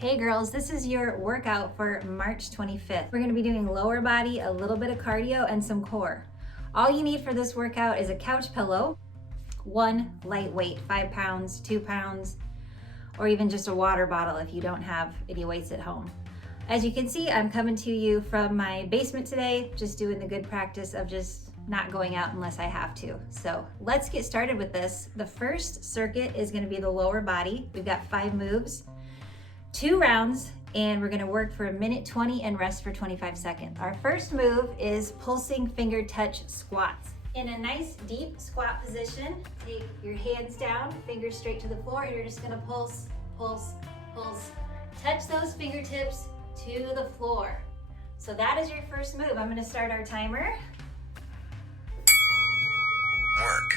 Hey girls, this is your workout for March 25th. We're gonna be doing lower body, a little bit of cardio, and some core. All you need for this workout is a couch pillow, one lightweight, 5 pounds, 2 pounds, or even just a water bottle if you don't have any weights at home. As you can see, I'm coming to you from my basement today, just doing the good practice of just not going out unless I have to. So let's get started with this. The first circuit is gonna be the lower body. We've got 5 moves. 2 rounds, and we're gonna work for 1:20 and rest for 25 seconds. Our first move is pulsing finger touch squats. In a nice deep squat position, take your hands down, fingers straight to the floor, and you're just gonna pulse, pulse, pulse. Touch those fingertips to the floor. So that is your first move. I'm gonna start our timer. Work.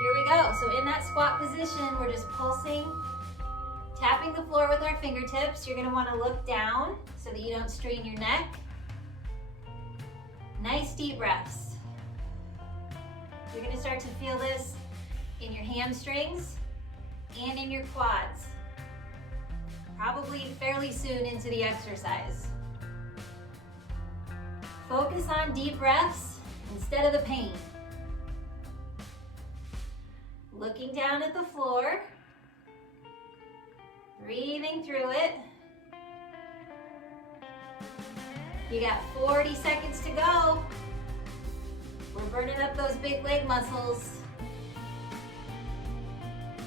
Here we go. So in that squat position, we're just pulsing, tapping the floor with our fingertips. You're gonna wanna look down so that you don't strain your neck. Nice deep breaths. You're gonna start to feel this in your hamstrings and in your quads. Probably fairly soon into the exercise. Focus on deep breaths instead of the pain. Looking down at the floor. Breathing through it. You got 40 seconds to go. We're burning up those big leg muscles.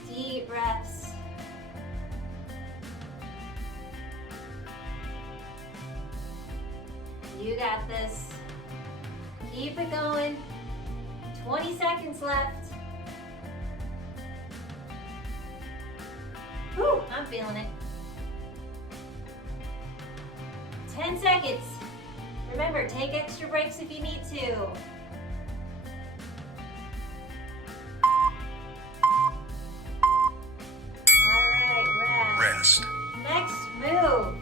Deep breaths. You got this. Keep it going. 20 seconds left. Whew, I'm feeling it. 10 seconds. Remember, take extra breaks if you need to. All right, rest. Next move.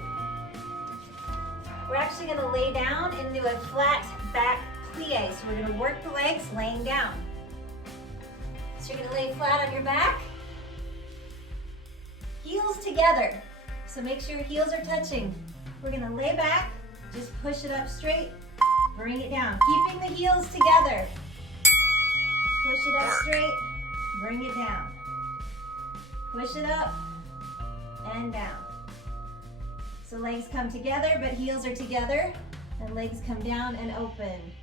We're actually gonna lay down and do a flat back plie. So we're gonna work the legs laying down. So you're gonna lay flat on your back. Heels together, so make sure your heels are touching. We're gonna lay back, just push it up straight, bring it down. Keeping the heels together. Push it up straight, bring it down. Push it up and down. So legs come together, but heels are together, and legs come down and open.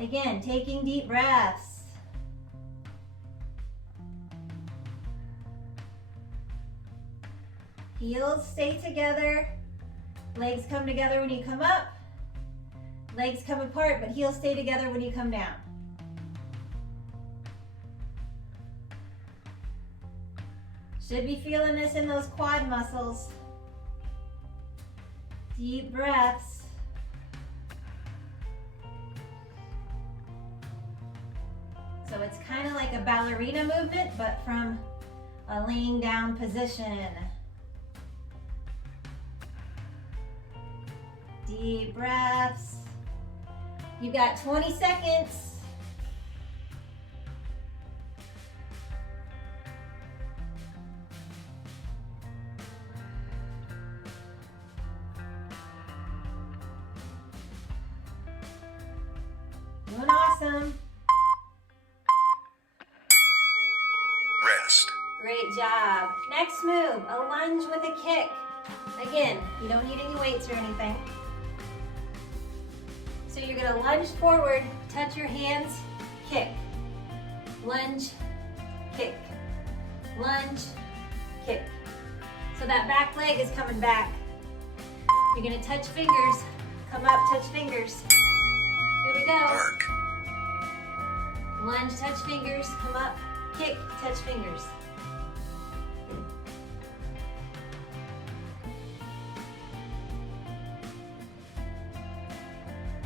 Again, taking deep breaths. Heels stay together, legs come together when you come up, legs come apart, but heels stay together when you come down. Should be feeling this in those quad muscles. Deep breaths. So it's kind of like a ballerina movement, but from a laying down position. Deep breaths. You've got 20 seconds. Doing awesome. Rest. Great job. Next move, a lunge with a kick. Again, you don't need any weights or anything. So you're gonna lunge forward, touch your hands, kick. Lunge, kick. Lunge, kick. So that back leg is coming back. You're gonna touch fingers, come up, touch fingers. Here we go. Work. Lunge, touch fingers, come up, kick, touch fingers.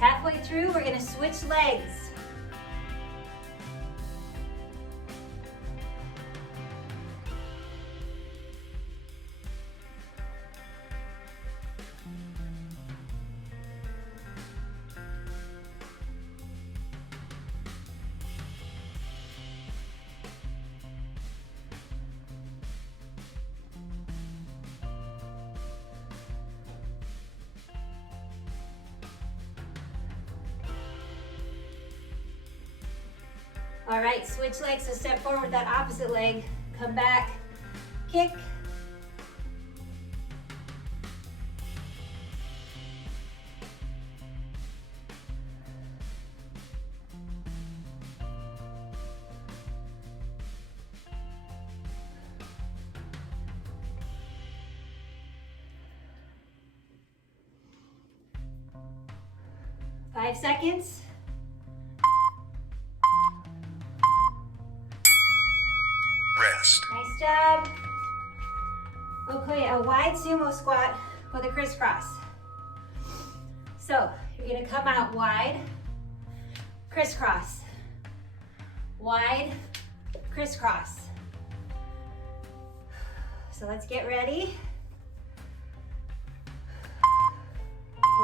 Halfway through, we're gonna switch legs. All right, switch legs, so step forward that opposite leg, come back, kick. Five seconds. Rest. Nice job. Okay, a wide sumo squat with a crisscross. So you're gonna come out wide, crisscross, wide, crisscross. So let's get ready.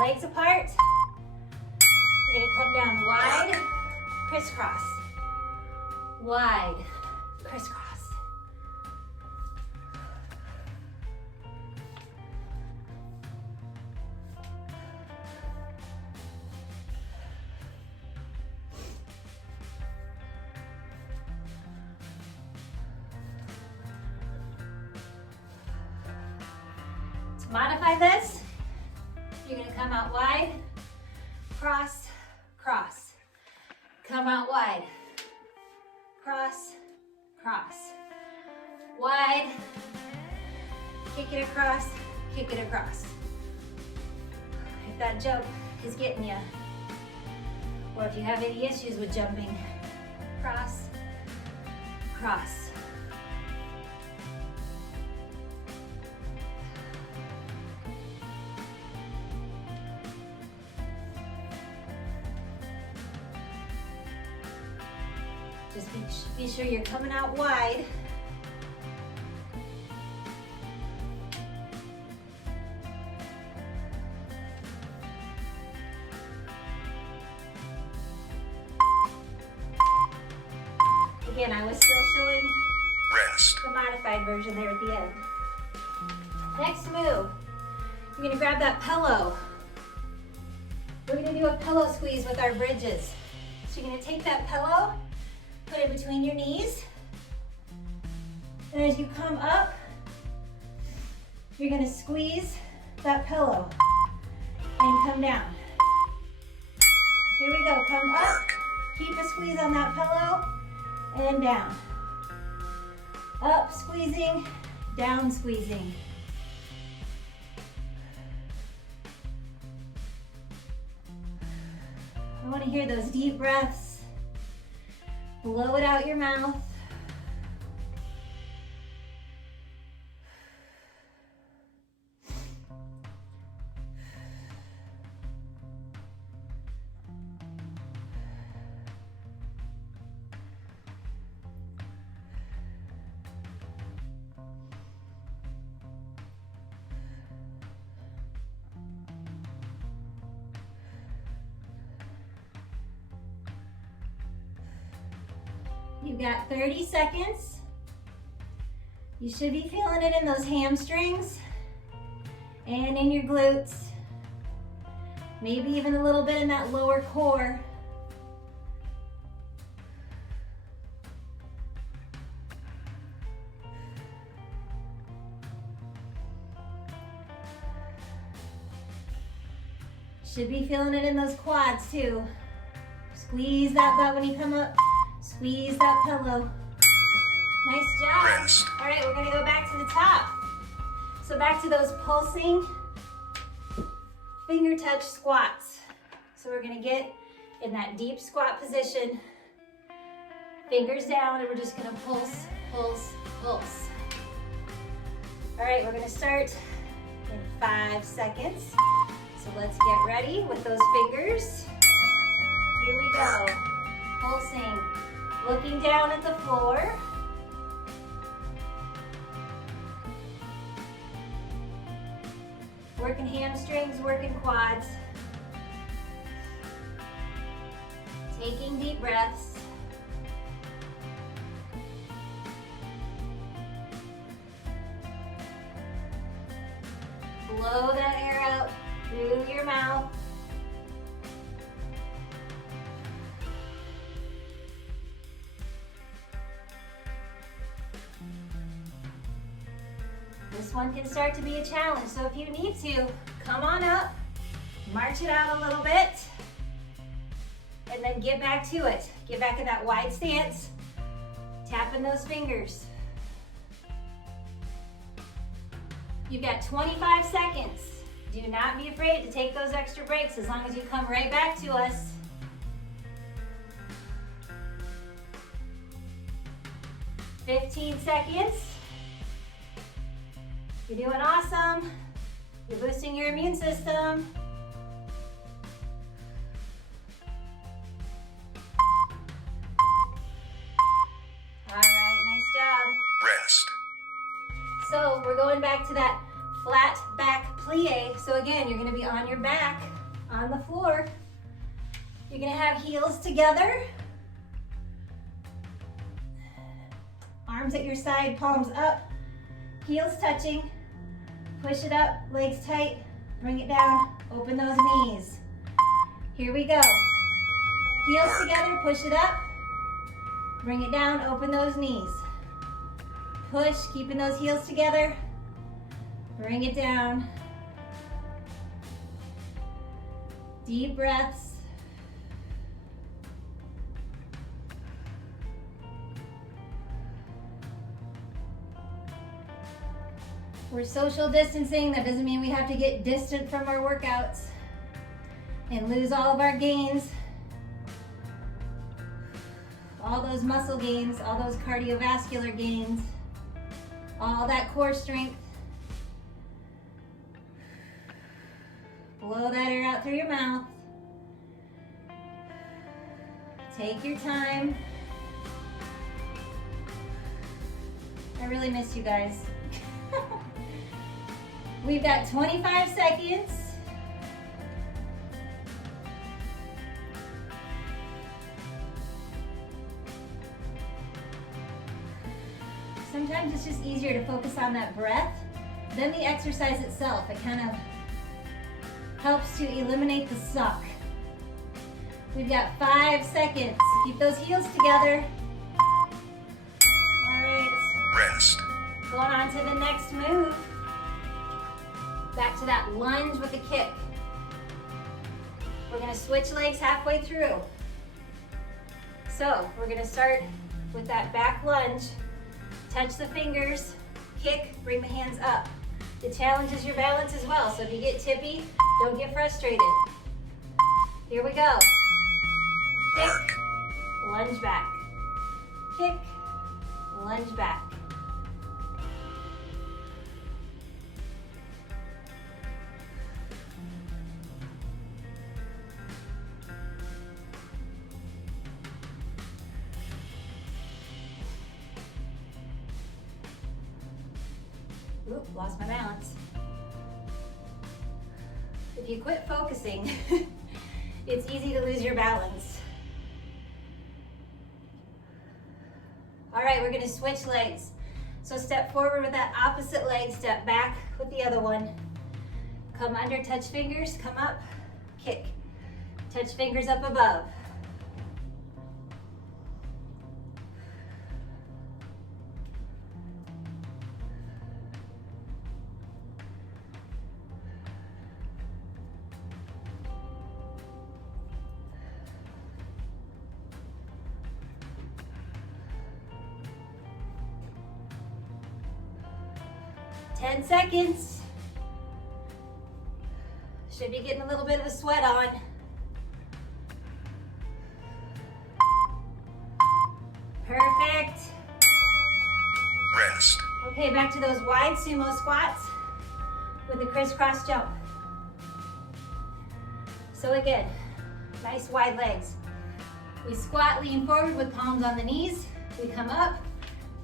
Legs apart. You're gonna come down wide, crisscross, wide, crisscross. To modify this, you're gonna come out wide, cross, cross. Come out wide, cross, cross. Wide, kick it across, kick it across. If that jump is getting you, or if you have any issues with jumping, cross, cross. Just be sure you're coming out wide. Again, I was still showing Rest. the modified version there at the end. Next move, you're gonna grab that pillow. We're gonna do a pillow squeeze with our bridges. So you're gonna take that pillow, put it between your knees, and as you come up, you're gonna squeeze that pillow and come down. Here we go, come up, keep a squeeze on that pillow, and down. Up, squeezing, down, squeezing. I want to hear those deep breaths. Blow it out your mouth. You've got 30 seconds. You should be feeling it in those hamstrings and in your glutes. Maybe even a little bit in that lower core. Should be feeling it in those quads too. Squeeze that butt when you come up. Squeeze that pillow. Nice job. Rest. All right, we're gonna go back to the top. So back to those pulsing finger touch squats. So we're gonna get in that deep squat position. Fingers down, and we're just gonna pulse, pulse, pulse. All right, we're gonna start in 5 seconds. So let's get ready with those fingers. Here we go. Pulsing. Looking down at the floor. Working hamstrings, working quads. Taking deep breaths. Blow that air out through your mouth. This one can start to be a challenge, so if you need to, come on up, march it out a little bit, and then get back to it. Get back in that wide stance, tapping those fingers. You've got 25 seconds. Do not be afraid to take those extra breaks as long as you come right back to us. 15 seconds. You're doing awesome. You're boosting your immune system. All right, nice job. Rest. So we're going back to that flat back plie. So again, you're gonna be on your back on the floor. You're gonna have heels together. Arms at your side, palms up, heels touching. Push it up, legs tight, bring it down, open those knees. Here we go. Heels together, push it up, bring it down, open those knees. Push, keeping those heels together, bring it down. Deep breaths. We're social distancing. That doesn't mean we have to get distant from our workouts and lose all of our gains, all those muscle gains, all those cardiovascular gains, all that core strength. Blow that air out through your mouth. Take your time. I really miss you guys. We've got 25 seconds. Sometimes it's just easier to focus on that breath than the exercise itself. It kind of helps to eliminate the suck. We've got 5 seconds. Keep those heels together. All right. Rest. Going on to the next move. Back to that lunge with a kick. We're gonna switch legs halfway through. So we're gonna start with that back lunge. Touch the fingers, kick, bring the hands up. The challenge is your balance as well, so if you get tippy, don't get frustrated. Here we go. Kick, lunge back. Kick, lunge back. Oop, lost my balance. If you quit focusing, it's easy to lose your balance. All right, we're gonna switch legs. So step forward with that opposite leg, step back with the other one. Come under, touch fingers, come up, kick. Touch fingers up above. Ten seconds. Should be getting a little bit of a sweat on. Perfect. Rest. Okay, back to those wide sumo squats with a crisscross jump. So again, nice wide legs. We squat, lean forward with palms on the knees. We come up,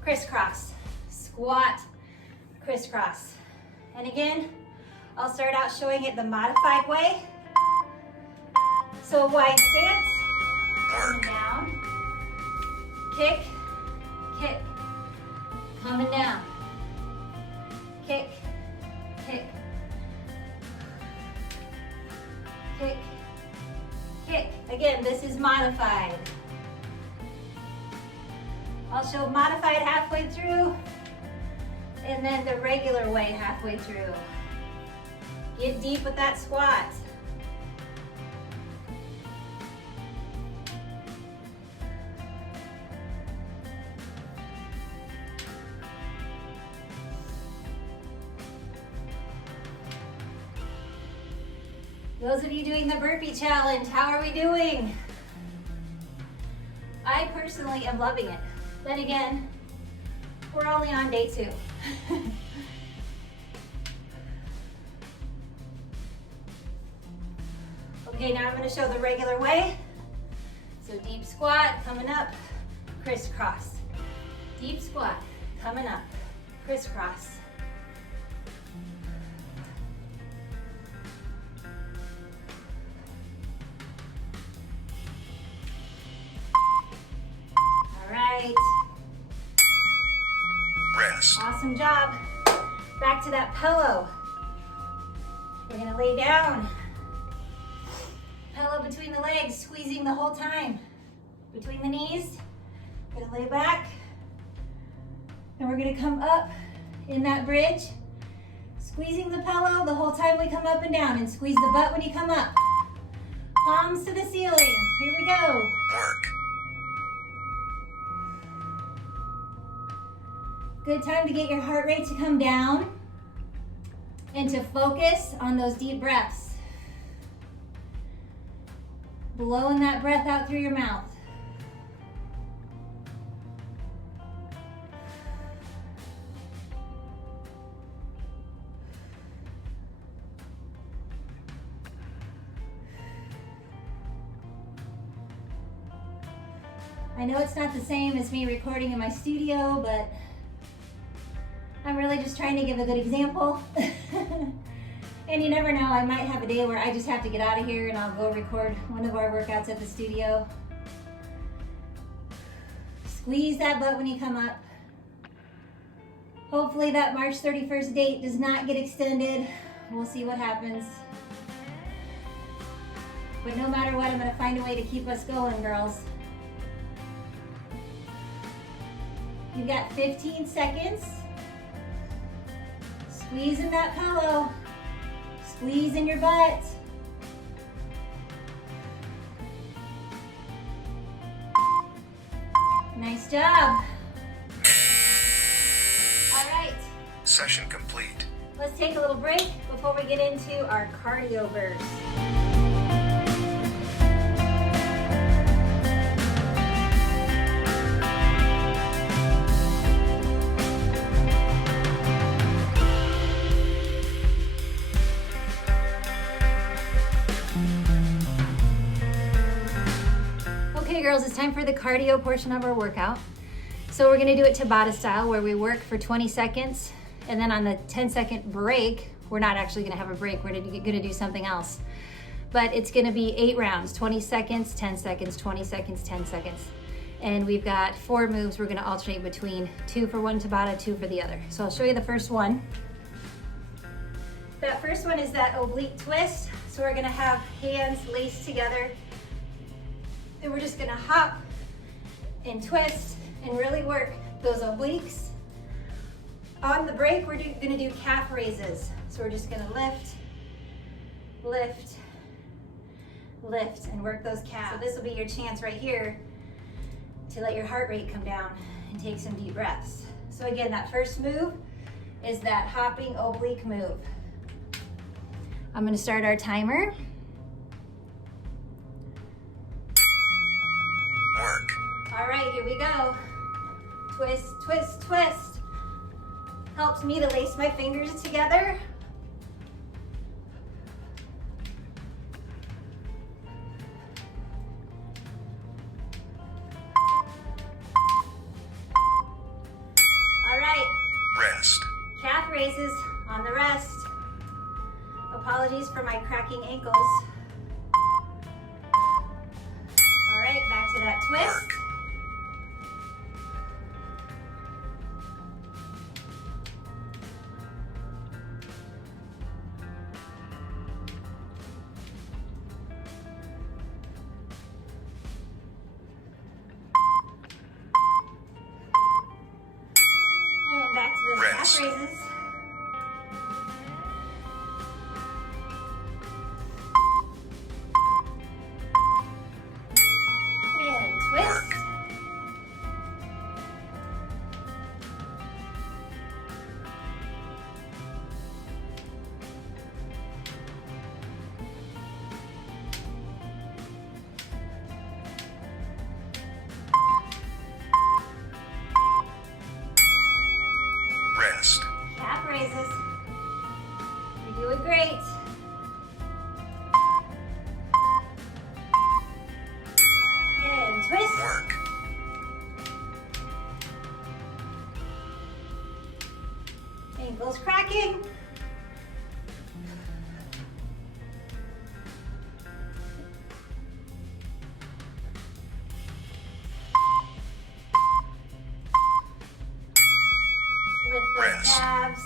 crisscross, squat, crisscross. And again, I'll start out showing it the modified way. So a wide stance, coming down, kick, kick, coming down, kick, kick, kick, kick. Again, this is modified. I'll show modified halfway through, and then the regular way halfway through. Get deep with that squat. Those of you doing the burpee challenge, how are we doing? I personally am loving it. Then again, we're only on day 2. Okay, now I'm going to show the regular way. So deep squat, coming up, crisscross. Deep squat, coming up, crisscross. All right. Rest. Awesome job. Back to that pillow. We're gonna lay down. Pillow between the legs, squeezing the whole time. Between the knees. Gonna lay back. And we're gonna come up in that bridge. Squeezing the pillow the whole time we come up and down. And squeeze the butt when you come up. Palms to the ceiling. Here we go. Work. Good time to get your heart rate to come down and to focus on those deep breaths. Blowing that breath out through your mouth. I know it's not the same as me recording in my studio, but I'm really just trying to give a good example. And you never know, I might have a day where I just have to get out of here and I'll go record one of our workouts at the studio. Squeeze that butt when you come up. Hopefully that March 31st date does not get extended. We'll see what happens. But no matter what, I'm gonna find a way to keep us going, girls. You've got 15 seconds. Squeeze in that pillow. Squeeze in your butt. Nice job. All right. Session complete. Let's take a little break before we get into our cardio burst. Okay girls, it's time for the cardio portion of our workout. So we're gonna do it Tabata style where we work for 20 seconds and then on the 10-second break, we're not actually gonna have a break, we're gonna do something else. But it's gonna be 8 rounds, 20 seconds, 10 seconds, 20 seconds, 10 seconds. And we've got 4 moves we're gonna alternate between 2 for one Tabata, 2 for the other. So I'll show you the first one. That first one is that oblique twist. So we're gonna have hands laced together. And we're just gonna hop and twist and really work those obliques. On the break, we're gonna do calf raises. So we're just gonna lift, lift, lift, and work those calves. So this will be your chance right here to let your heart rate come down and take some deep breaths. So again, that first move is that hopping oblique move. I'm gonna start our timer. Work. All right, here we go. Twist, twist, twist. Helps me to lace my fingers together. All right. Rest. Calf raises on the rest. Apologies for my cracking ankles. All right, back to that twist. Work. And back to those calf Rest. raises. Work. Ankles cracking. Lift those Rest. calves.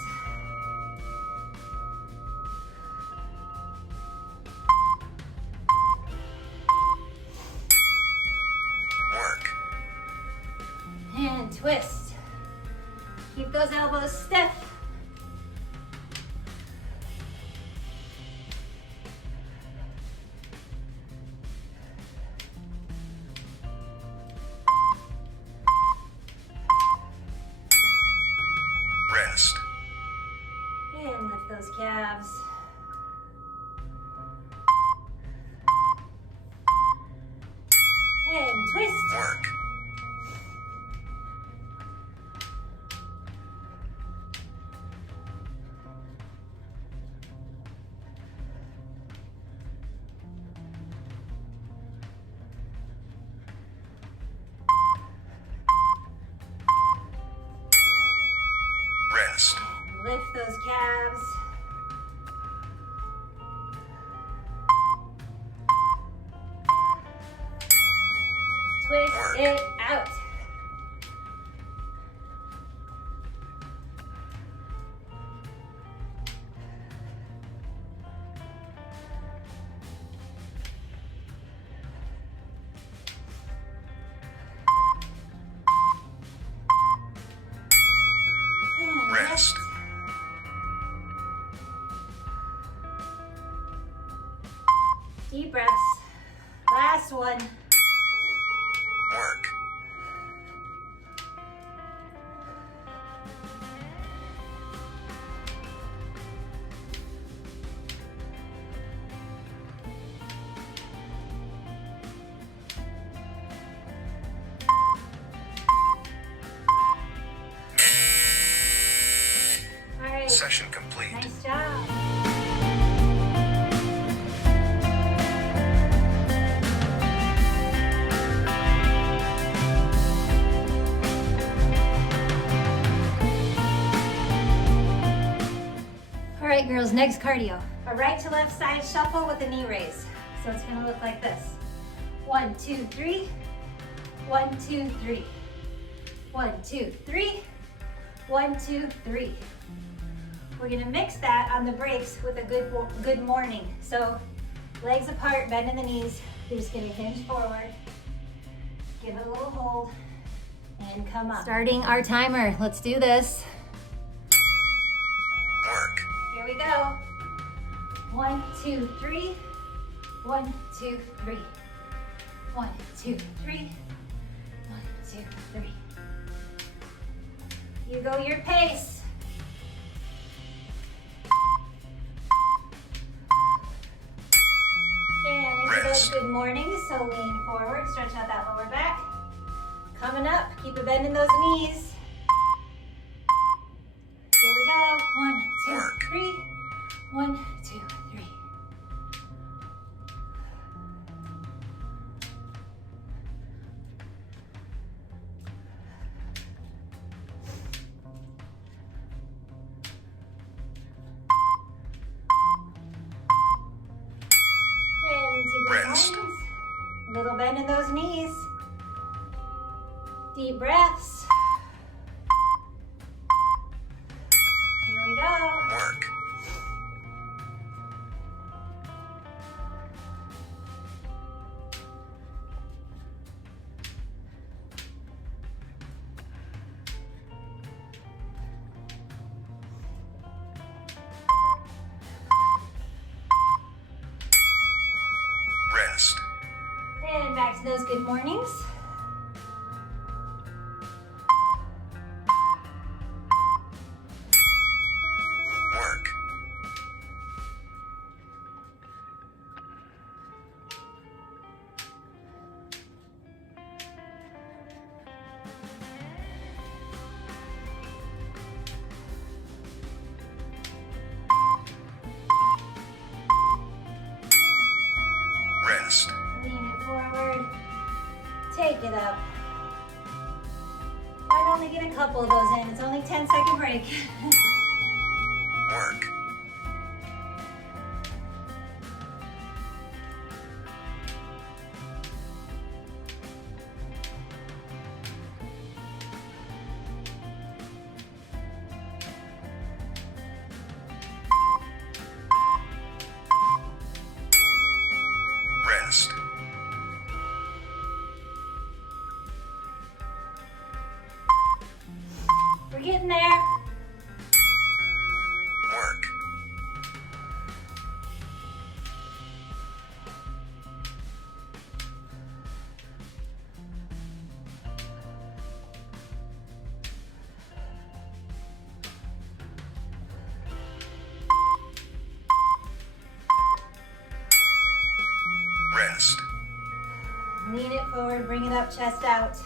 Work. And twist. Keep those elbows stiff. Rest. And lift those calves. And twist. Work. Rest. Lift those calves. Twist Work. it out. And Rest. Deep breaths. Last one. Work. All right. Session complete. Nice job. All right, girls, next cardio. A right to left side shuffle with a knee raise. So it's gonna look like this. 1, 2, 3. 1, 2, 3. 1, 2, 3. 1, 2, 3. We're gonna mix that on the breaks with a good morning. So legs apart, bend in the knees. You're just gonna hinge forward. Give it a little hold and come up. Starting our timer, let's do this. Work. Here we go. 1, 2, 3. 1, 2, 3. 1, 2, 3. 1, 2, 3. You go your pace. And into those Rest. good mornings, so lean forward, stretch out that lower back. Coming up, keep a bend in those knees. Here we go. 1, 2, Work. 3. 1, 2, 3. And into good Rest. mornings. Little bend in those knees. Deep breaths. Here we go. Work. Rest. And back to those good mornings. Work. Lean it forward. shake it up. I'd only get a couple of those in. It's only 10-second break. Work. Rest. We're getting there. Work. Rest. Lean it forward, bring it up, chest out.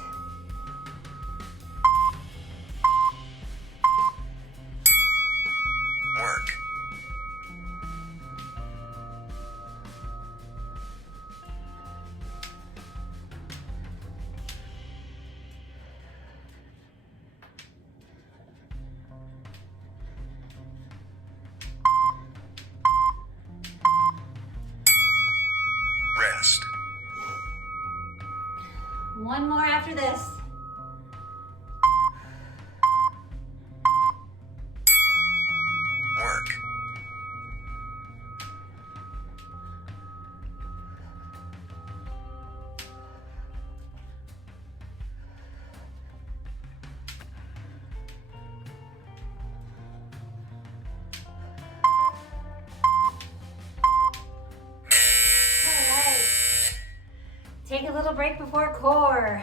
Work. Rest. One more after this. Work. All right. Take a little break before core.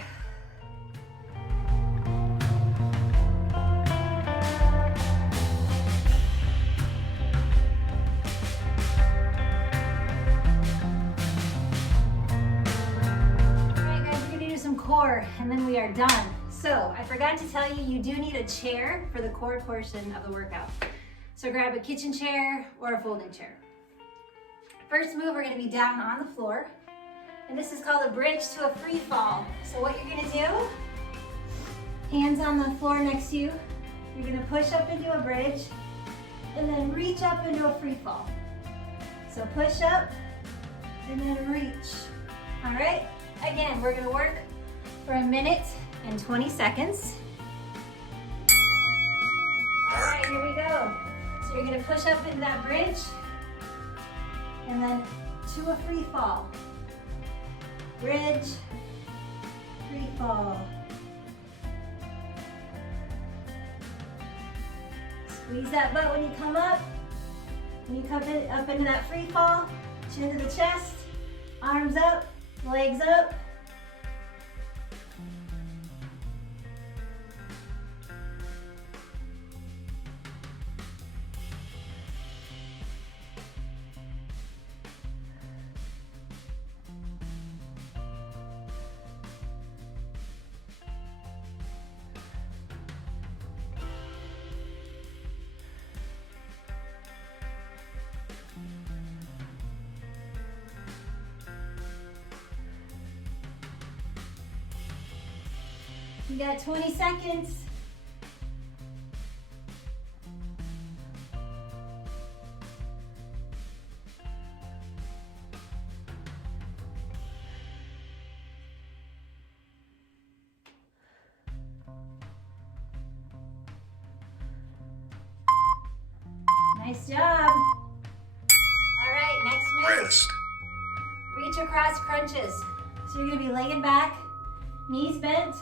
Core, and then we are done. So I forgot to tell you, you do need a chair for the core portion of the workout. So grab a kitchen chair or a folding chair. First move, we're going to be down on the floor, and this is called a bridge to a free fall. So what you're going to do, hands on the floor next to you, you're going to push up into a bridge and then reach up into a free fall. So push up and then reach. All right, again, we're going to work for 1 minute and 20 seconds. All right, here we go. So you're gonna push up into that bridge and then to a free fall. Bridge, free fall. Squeeze that butt when you come up. When you come up into that free fall, chin to the chest, arms up, legs up. You got 20 seconds. Nice job. All right, next move. Rest. Reach across crunches. So you're gonna be laying back, knees bent,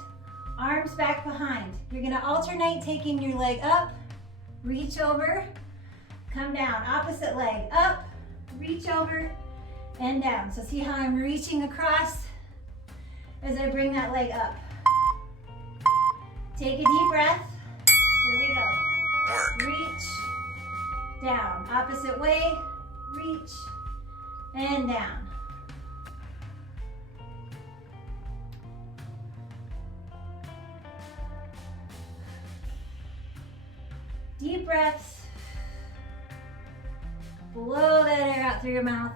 arms back behind. You're gonna alternate taking your leg up, reach over, come down. Opposite leg, up, reach over, and down. So see how I'm reaching across as I bring that leg up. Take a deep breath. Here we go. Work. Reach, down. Opposite way, reach, and down. Deep breaths. Blow that air out through your mouth.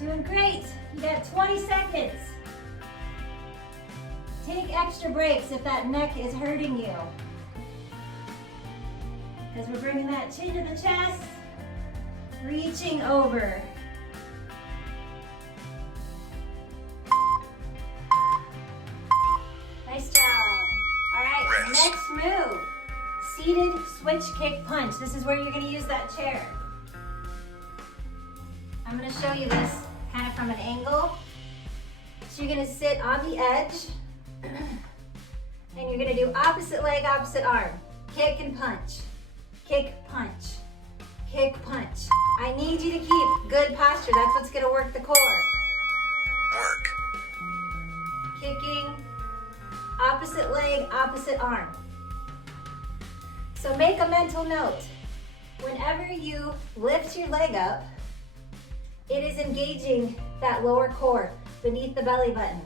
Doing great. You got 20 seconds. Take extra breaks if that neck is hurting you. Because we're bringing that chin to the chest, reaching over. Nice job. All right, Rest. next move. Seated switch kick punch. This is where you're gonna use that chair. I'm gonna show you this kind of from an angle. So you're gonna sit on the edge and you're gonna do opposite leg, opposite arm. Kick and punch, kick, punch, kick, punch. I need you to keep good posture. That's what's gonna work the core. Work. Kicking, opposite leg, opposite arm. So make a mental note. Whenever you lift your leg up, it is engaging that lower core beneath the belly button.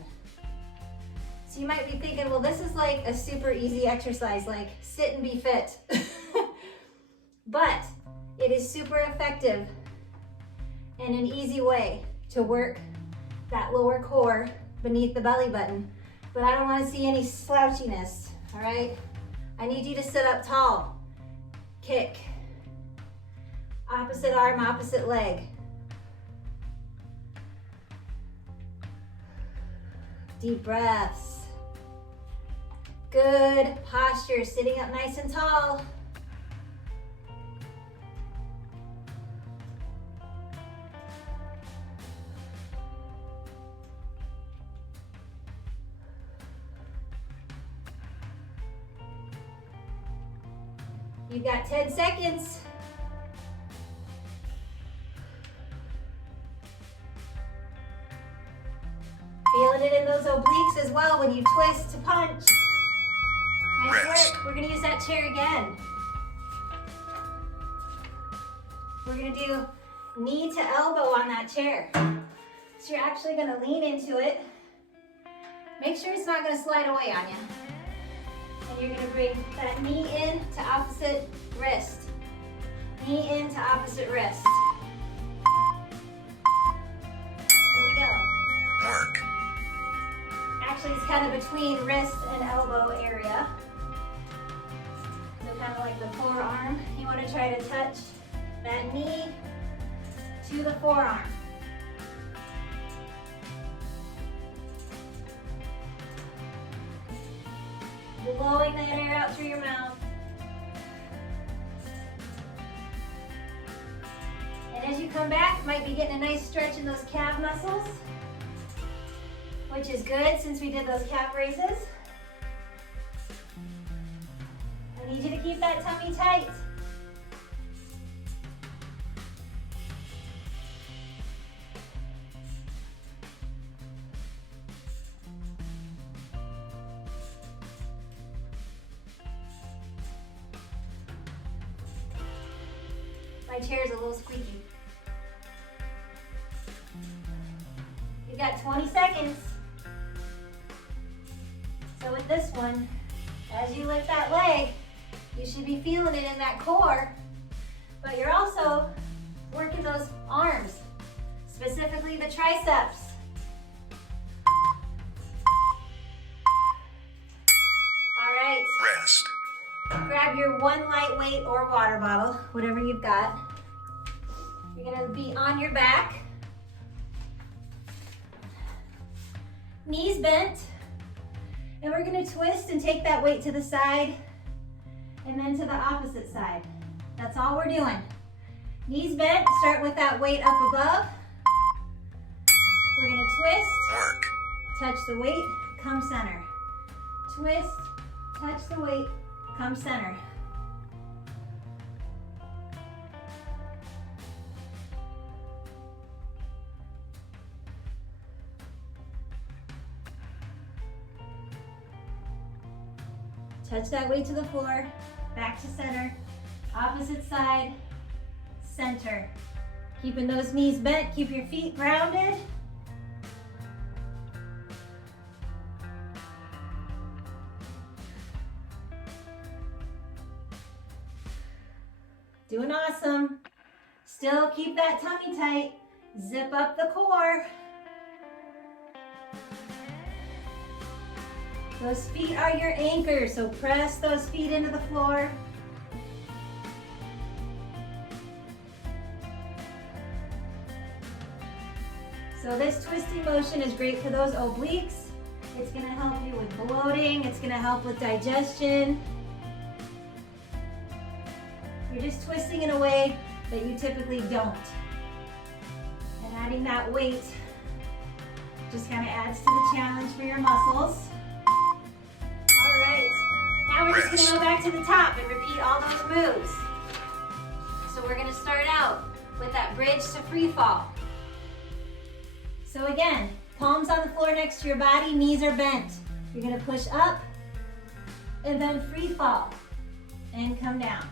So you might be thinking, well, this is like a super easy exercise, like sit and be fit. But it is super effective and an easy way to work that lower core beneath the belly button. But I don't want to see any slouchiness, all right? I need you to sit up tall. Kick. Opposite arm, opposite leg. Deep breaths. Good posture, sitting up nice and tall. You've got 10 seconds. Feeling it in those obliques as well when you twist to punch. Nice work. We're gonna use that chair again. We're gonna do knee to elbow on that chair. So you're actually gonna lean into it. Make sure it's not gonna slide away on you. And you're gonna bring that knee in to opposite wrist. Knee in to opposite wrist. Here we go. Work. Actually, it's kind of between wrist and elbow area. So kind of like the forearm. You want to try to touch that knee to the forearm. Blowing that air out through your mouth. And as you come back, you might be getting a nice stretch in those calf muscles, which is good since we did those calf raises. I need you to keep that tummy tight. My chair is a little squeaky. You've got 20 seconds. So with this one, as you lift that leg, you should be feeling it in that core, but you're also working those arms, specifically the triceps. All right. Rest. Grab your one lightweight or water bottle, whatever you've got. You're gonna be on your back. Knees bent. And we're gonna twist and take that weight to the side and then to the opposite side. That's all we're doing. Knees bent, start with that weight up above. We're gonna twist. Work. Touch the weight, come center. Twist, touch the weight, come center. Touch that weight to the floor, back to center, opposite side, center. Keeping those knees bent, keep your feet grounded. Doing awesome. Still keep that tummy tight. Zip up the core. Those feet are your anchor, so press those feet into the floor. So this twisting motion is great for those obliques. It's gonna help you with bloating. It's gonna help with digestion. You're just twisting in a way that you typically don't. And adding that weight just kind of adds to the challenge for your muscles. All right, now we're just gonna go back to the top and repeat all those moves. So we're gonna start out with that bridge to free fall. So again, palms on the floor next to your body, knees are bent. You're gonna push up and then free fall and come down.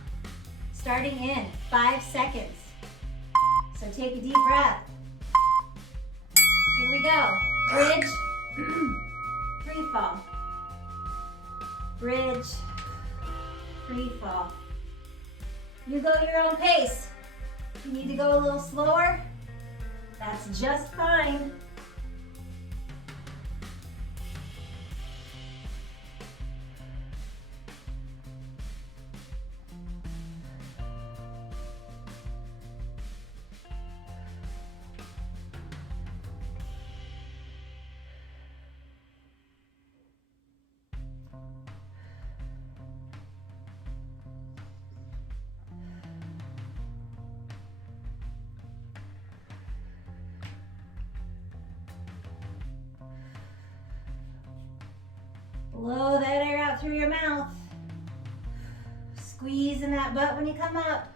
Starting in 5 seconds. So take a deep breath. Here we go. Bridge, free fall. Bridge, free fall. You go your own pace. If you need to go a little slower, that's just fine. Blow that air out through your mouth. Squeeze in that butt when you come up.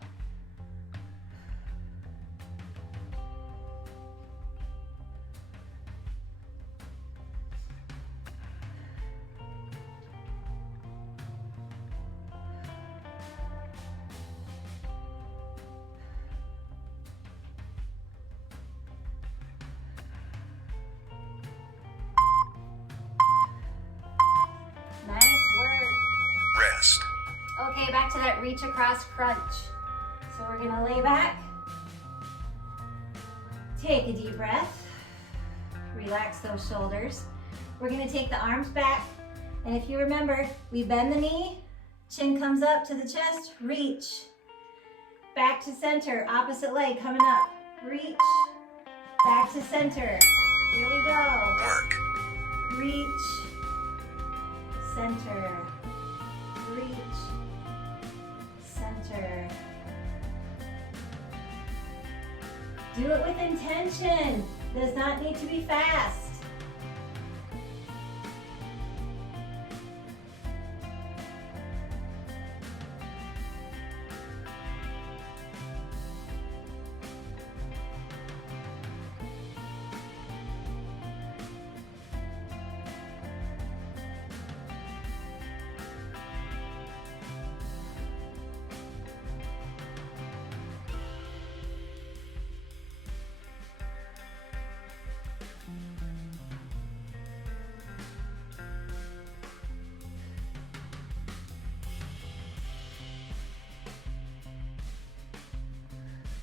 Okay, back to that reach across crunch. So we're gonna lay back. Take a deep breath. Relax those shoulders. We're gonna take the arms back. And if you remember, we bend the knee, chin comes up to the chest, reach. Back to center, opposite leg coming up. Reach, back to center. Here we go. Work. Reach, center, reach, center. Do it with intention. Does not need to be fast.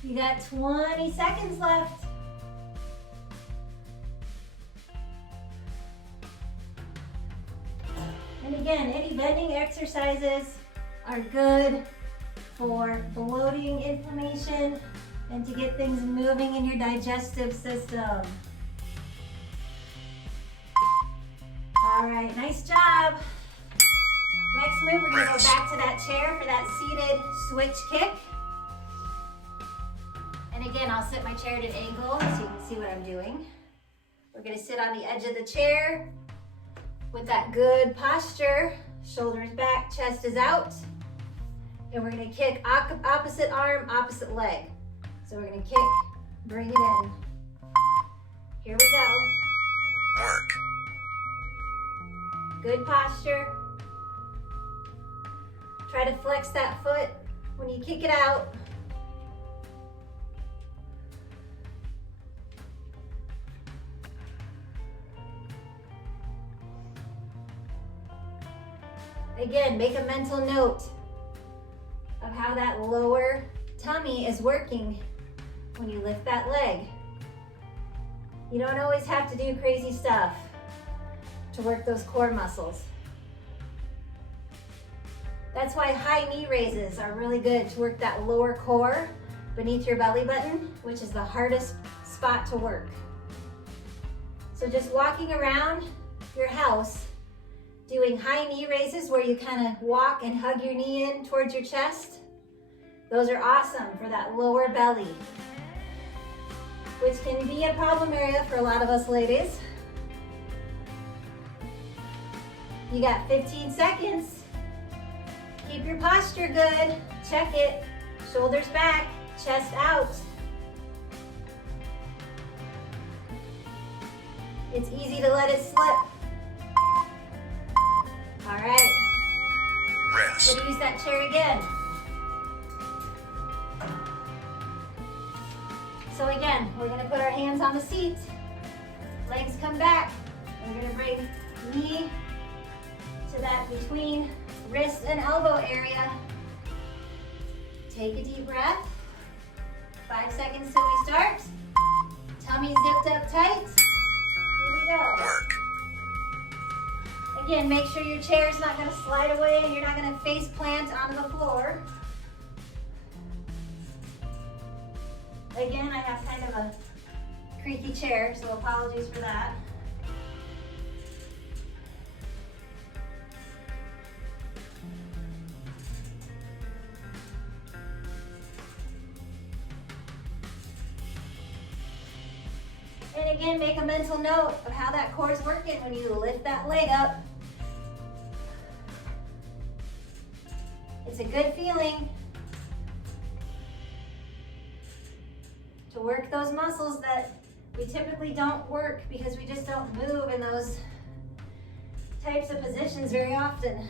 You got 20 seconds left. And again, any bending exercises are good for bloating, inflammation, and to get things moving in your digestive system. All right, nice job. Next move, we're gonna go back to that chair for that seated switch kick. And again, I'll sit my chair at an angle so you can see what I'm doing. We're gonna sit on the edge of the chair with that good posture. Shoulders back, chest is out. And we're gonna kick opposite arm, opposite leg. So we're gonna kick, bring it in. Here we go. Work. Good posture. Try to flex that foot when you kick it out. Again, make a mental note of how that lower tummy is working when you lift that leg. You don't always have to do crazy stuff to work those core muscles. That's why high knee raises are really good to work that lower core beneath your belly button, which is the hardest spot to work. So just walking around your house, doing high knee raises where you kind of walk and hug your knee in towards your chest, those are awesome for that lower belly, which can be a problem area for a lot of us ladies. You got 15 seconds. Keep your posture good. Check it. Shoulders back, chest out. It's easy to let it slip. All right. Rest. We'll use that chair again. So again, we're gonna put our hands on the seat. Legs come back. We're gonna bring knee to that between wrist and elbow area. Take a deep breath. 5 seconds till we start. Tummy zipped up tight. Here we go. Work. Again, make sure your chair's not gonna slide away and you're not gonna face plant onto the floor. Again, I have kind of a creaky chair, so apologies for that. And again, make a mental note of how that core is working when you lift that leg up. It's a good feeling to work those muscles that we typically don't work because we just don't move in those types of positions very often,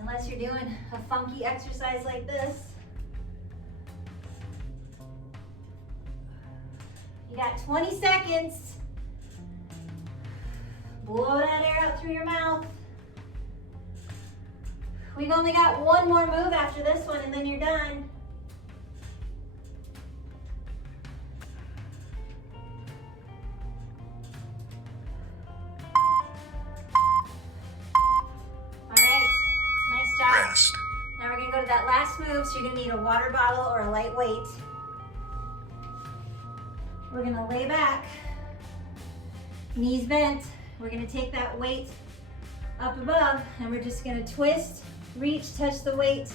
unless you're doing a funky exercise like this. You got 20 seconds. Blow that air out through your mouth. We've only got one more move after this one and then you're done. All right, nice job. Rest. Now we're gonna go to that last move, so you're gonna need a water bottle or a light weight. We're gonna lay back, knees bent. We're gonna take that weight up above and we're just gonna twist, reach, touch the weight,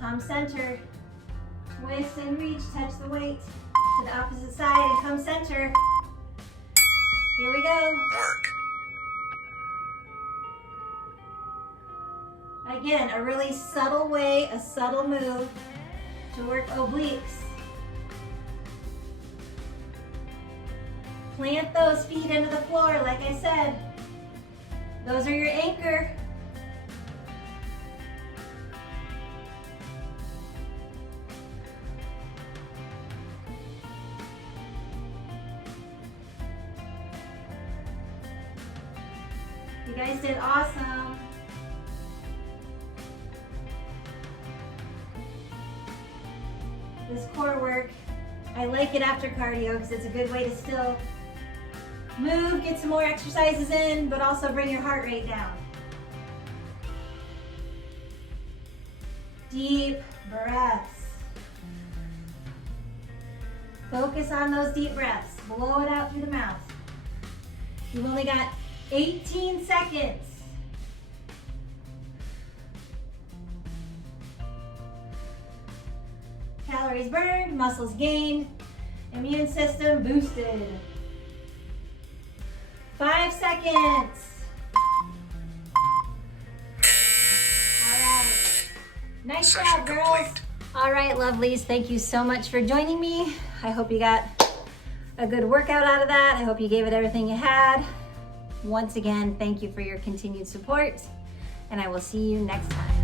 come center, twist and reach, touch the weight to the opposite side and come center. Here we go. Work. Again, a really subtle way, a subtle move to work obliques. Plant those feet into the floor, like I said. Those are your anchor. You guys did awesome. This core work, I like it after cardio because it's a good way to still move, get some more exercises in, but also bring your heart rate down. Deep breaths. Focus on those deep breaths. Blow it out through the mouth. You've only got 18 seconds. Calories burned, muscles gained, immune system boosted. 5 seconds. All right. Nice Session job, girls. complete. All right, lovelies. Thank you so much for joining me. I hope you got a good workout out of that. I hope you gave it everything you had. Once again, thank you for your continued support, and I will see you next time.